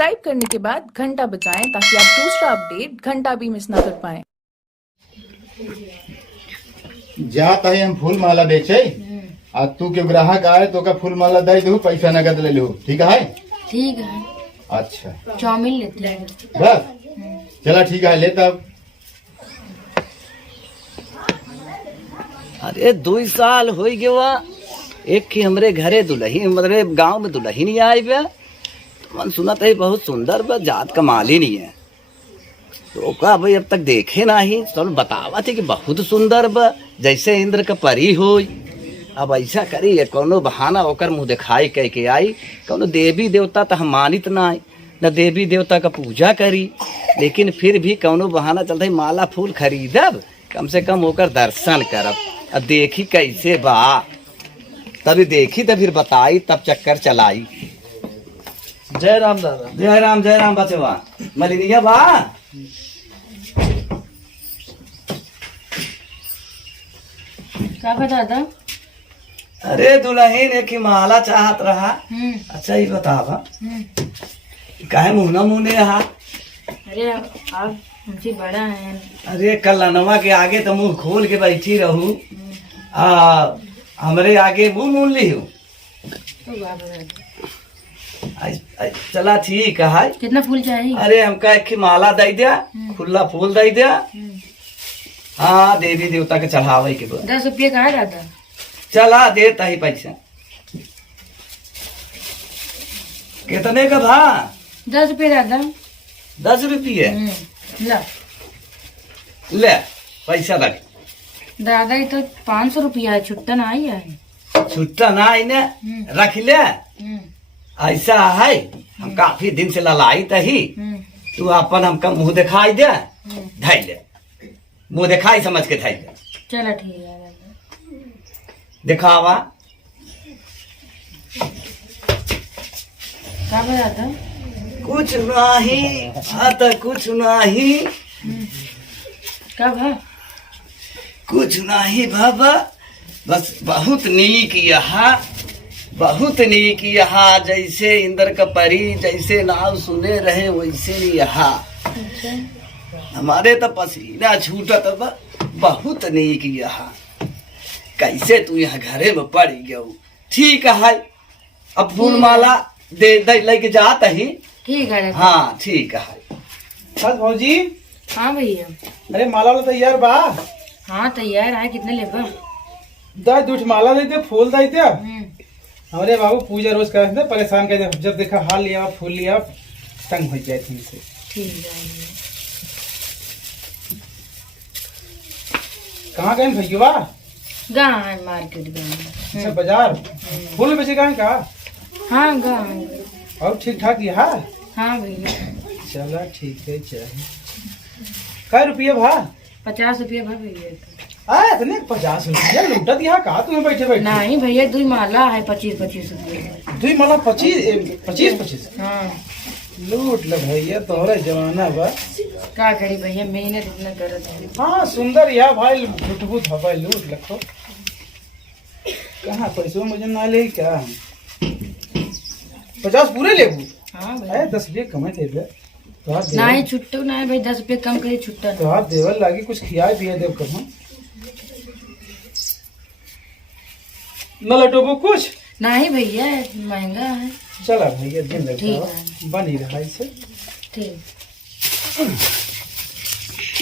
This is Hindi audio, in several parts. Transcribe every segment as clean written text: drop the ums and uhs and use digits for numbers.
सब्सक्राइब करने के बाद घंटा बजाएं ताकि आप दूसरा अपडेट घंटा भी मिस ना कर पाएं। जात है हम फूल माला बेचे आज तू के ग्राहक आए तो का फूल माला दे दू, पैसा नगद ले लू। ठीक है? ठीक है। अच्छा चाउमीन लेते हैं बस चला ठीक है ले तब। अरे 2 साल हो गया एक की हमरे घरे दुल्ही मतलब गांव में दुल्ही नहीं आई बे। तो मन सुनत है बहुत सुंदर बा, जात कमाल ही नहीं है। तो का भाई अब तक देखे नहीं, चल बतावा थी कि बहुत सुंदर बा जैसे इंद्र का परी हो। अब ऐसा करी कोनो बहाना होकर मुँह दिखाई कह के आई। कोनो देवी देवता तो हम मानित ना आई न देवी देवता का पूजा करी, लेकिन फिर भी कोनो बहाना चलता है माला फूल खरीदब, कम से कम होकर दर्शन करब। अब देखी कैसे बा, तभी देखी तो फिर बताई, तब चक्कर चलाई। जय राम दादा। जय राम बचवा। मलिनिया बा क्या बता दादा? अरे दुल्हन एक ही माला चाहत रहा। अच्छा ये बतावा काहे मुहना मुहने हा? अरे आप मुझे बड़ा है। अरे कलनवा के आगे तो मुंह खोल के बैठी रहू, हमरे आगे मुंह मूल ली हूँ। तो बाबा चला ठीक है। कितना फूल चाहिए? अरे हमका एक माला दे दिया, खुला फूल दे दिया। हाँ देवी देवता के चढ़ावे के बाद 10 रुपये का है दादा? चला देता ही पैसा। कितने का भा? 10 रुपये दादा। 10 रुपये ला ले पैसा लग। दादा ये तो 500 रुपया है, छुट्टा ना आई है। छुट्टा ना आई ने रख ले। ऐसा है हम काफी दिन से ललाई तही, तू अपन हमका मुंह दिखाई दे, धाई ले मुंह दिखाई समझ के धाई ले। चलो ठीक है दादा। दिखावा क्या बताता? कुछ नहीं आता, कुछ नहीं कब है? कुछ नहीं बाबा, बस बहुत नीक यहाँ, बहुत नीक यहाँ। जैसे इंद्र का परी जैसे नाम सुने रहे वैसे यहाँ हमारे तो पसीना छूटत बा। बहुत नीक यहाँ। कैसे तू यहाँ घरे में पड़ गया? ठीक है अब फूल माला दे दे लेके जाता ही। ठीक है। हाँ ठीक है। बस भौजी। हाँ भैया। अरे माला वाला तैयार बा? हाँ तैयार है। कितने लेबा? 10 माला दे दे, फूल दे दे। हमारे बाबू पूजा रोज करते थे, परेशान कर दे। जब देखा हाल लिया फूल लिया तंग हो जाए तुमसे। ठीक है। कहाँ गए भैया? गाँव है, मार्केट गए। अच्छा बाजार फूल बेचे गए का? हाँ गाँव। और ठीक ठाक यहाँ? हाँ भैया। चला ठीक है। चाहिए कै रुपये भा? 50 रुपये भा भैया। इतने 50 रुपया लूटत यहाँ कहा तुम्हें बैठे बैठे? नहीं भैया 2 माला है 25-25 रुपये। 2 माला 25? हाँ लूट लो भैया, तोहरा जमाना बा। क्या करी भैया, मेहनत इतना करत है। हाँ सुंदर या भाई लुटबुत हो भाई, लूट लगो। कहाँ पैसों मुझे ना ले क्या? 50 पूरे लेबू? हाँ भैया। 10 रुपये कमाई दे दे नहीं छुट्टो नहीं भाई, 10 रुपये कम करे छुट्टा। तो आप देवल लागी कुछ खिया दिया देव कर न लटोबो कुछ नहीं भैया, महंगा है। चला भैया दिन ठीक लगता बनी रहा इसे। ठीक।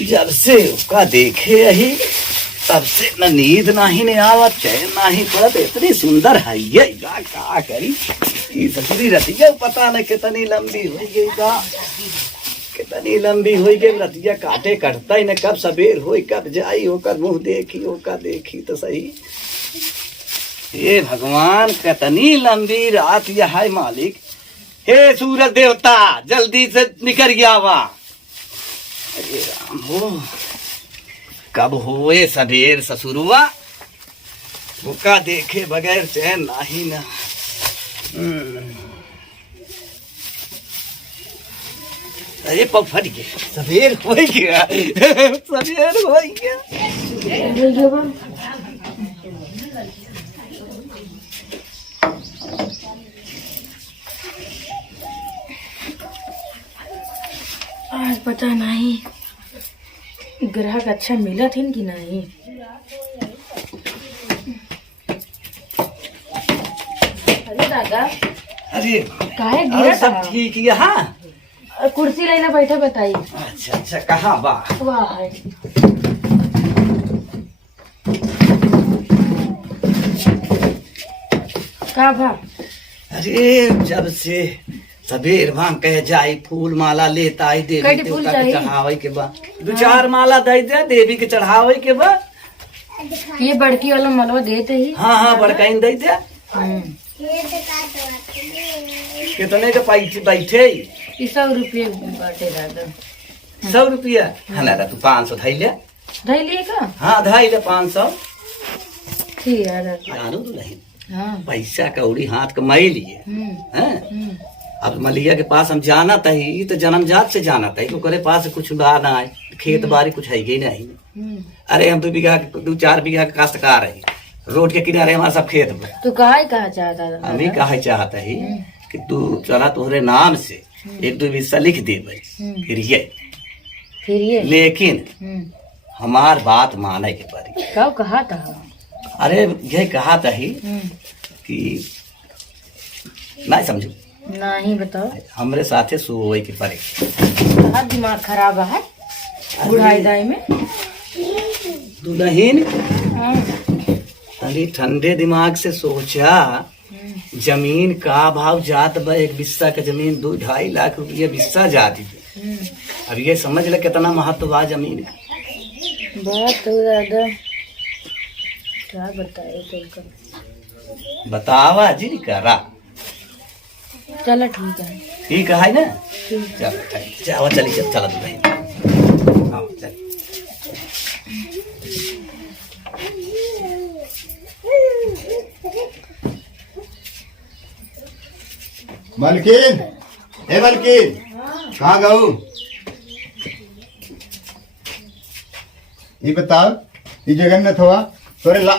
जब से उसका देखे यही तब से न नींद नहीं ने आवत, चैन नहीं पड़त। इतनी सुंदर है ये का करी ये ससुरी रतिया, पता न कितनी लंबी हो गई का, कितनी लंबी हो गई रतिया। काटे कटता ही न, कब सबेर हो कब जाई, होकर मुंह देखी होकर देखी तो सही। ये भगवान कितनी लंबी रात यह है मालिक। हे सूरज देवता जल्दी से निकल गया वा। अरे राम हो, कब होए सबेर ससुरुआ, भूखा देखे बगैर चैन नहीं ना। अरे पग फट गया, सबेर हो गया सबेर हो गया। आज पता नहीं ग्राहक अच्छा मिला थे कि नहीं। अरे दादा अरे काहे और गिरा सब ठीक यहाँ? कुर्सी लेना बैठा बताइए। अच्छा अच्छा, कहाँ बा? वाह है। का बा? अरे जब से सबेर वहाँ कह जाई फूल माला लेता आई देवी कई फूल देवता के चाहिए? चढ़ावे के बा। 2-4 माला दे दे देवी के चढ़ावे के बा। ये बड़की वाला मलवा देते ही। हाँ बड़काइन दे दे। हम्म। कितने के पैसे बैठे? 100 रुपये बाटे दादा। 100 रुपया। हमारा तू 500 धाई ले। धाई लिए का? हाँ धाई ले 500। ठीक है दादा। जानू तू नहीं, हाँ। पैसा कौड़ी हाथ कमाई लिए हैं। अब मलिया के पास हम जाना तही तो जन्मजात से जाना तही तो करे पास कुछ बा ना आए, खेत बाड़ी कुछ है ही नहीं। अरे हम 2-4 बीघा का काश्तकार है, रोड के किनारे हमारा सब खेत में। तू कहा चाहता था? हम ही कहा चाहता ही कि तू चला तुम्हारे नाम से 1-2 हिस्सा लिख दे भाई। फिर ये लेकिन हमार बात माने के पड़ी। कब कहा था? अरे ये कहा था ही कि नहीं समझू, नहीं बताओ। हमरे साथे सोए के पड़े। कहा दिमाग खराब है बुढ़ाई दाई में? दुल्हन हाँ। अरे ठंडे दिमाग से सोचा, जमीन का भाव जात बा। 1 बिस्सा का जमीन 2-2.5 लाख रुपया बिस्सा जाती है। अब ये समझ ले कितना महत्व बा जमीन का। बात तो दादा क्या बताए तुमको। बतावा जी करा। चलो ठीक है। ठीक है ना? चलो चली चला दुल्हन। हाँ चल। मलकिन, ए मलकिन, कहाँ गऊ? ये बताओ, ये जगन्नाथ हुआ तोरे ला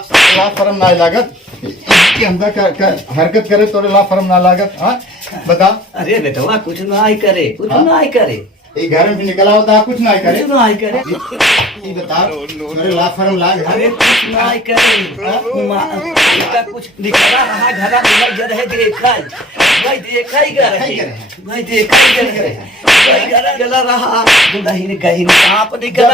फर्म ना लागत कि अंदर का हरकत करे तोरे ला फर्म ना लागत? हाँ बता। अरे बेटवा कुछ ना ही करे, कुछ ना ही करे। ये घर में भी निकला होता है, कुछ ना करे। कुछ ना ही करे। ये बता तोरे ला फर्म लाग। अरे कुछ ना ही करे। इसका कुछ निकला रहा घरा में जर है देखा भाई, देखा ही कर भाई, देखा ही कर भाई घरा गला रहा नहीं कहीं सांप निकला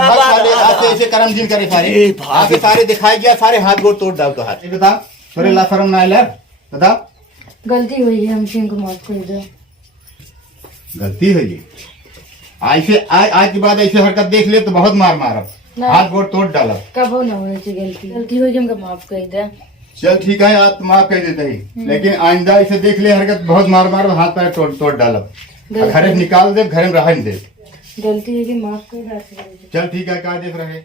ऐसे ऐसे कर्म जिन करे सारे आगे सारे दिखाई गया, सारे हाथ गोड़ तोड़ डाल तो हाथ। ये बता तोरे ला फर्म ना आइला? बता। गलती हुई है, हमसे इनको माफ कर दो। गलती हुई है? ऐसे आज के बाद ऐसे हरकत देख ले तो बहुत मार मारब, हाथ गोड़ तोड़ डालब। कब हो ना होने से गलती हुई, हमको माफ कर दे। चल ठीक है, आज माफ कर देते ही, लेकिन आइंदा ऐसे देख ले हरकत बहुत मार मार हाथ पैर तोड़ डालब। घर निकाल दे, घर में रह दे। गलती है कि माफ कर दे। चल ठीक है, क्या देख रहे?